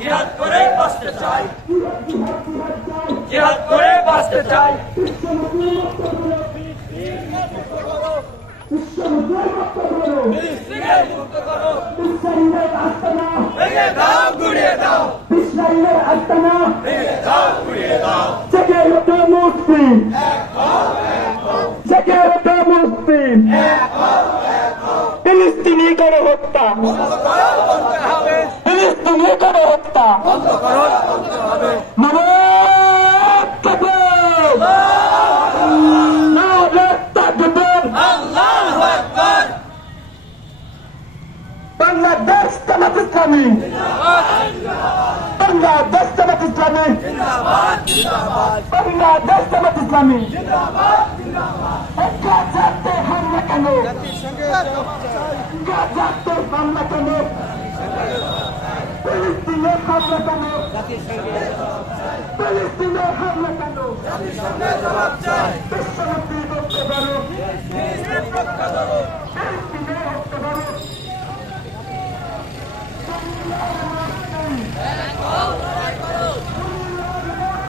জিহাদ করে বাঁচতে চাই, জিহাদ করে বাঁচতে চাই। ফিলিস্তিনের মুক্ত করো, ইসরায়েলের আস্তানা ভেঙে দাও, গুড়িয়ে দাও, ইসরায়েলের আস্তানা ভেঙে দাও, গুড়িয়ে দাও। জেগে ওঠো মুসলিম, জেগে ওঠো মুসলিম, ফিলিস্তিনি গণহত্যা, ফিলিস্তিনি গণহত্যা বন্ধ করো, বন্ধ হবে। বাংলাদেশ জামাত ইসলামী, বাংলাদেশ জামাত ইসলামী, বাংলাদেশ জামাত ইসলামী। গাজাতে হামলা কেন, গাজাতে হামলা কেন, ফিলিস্তিনে হামলা কেন, ফিলিস্তিনে হামলা কেন, বিশ্বনবী রক্ষা করো, ফিলিস্তিনে রক্ষা করো। Oh!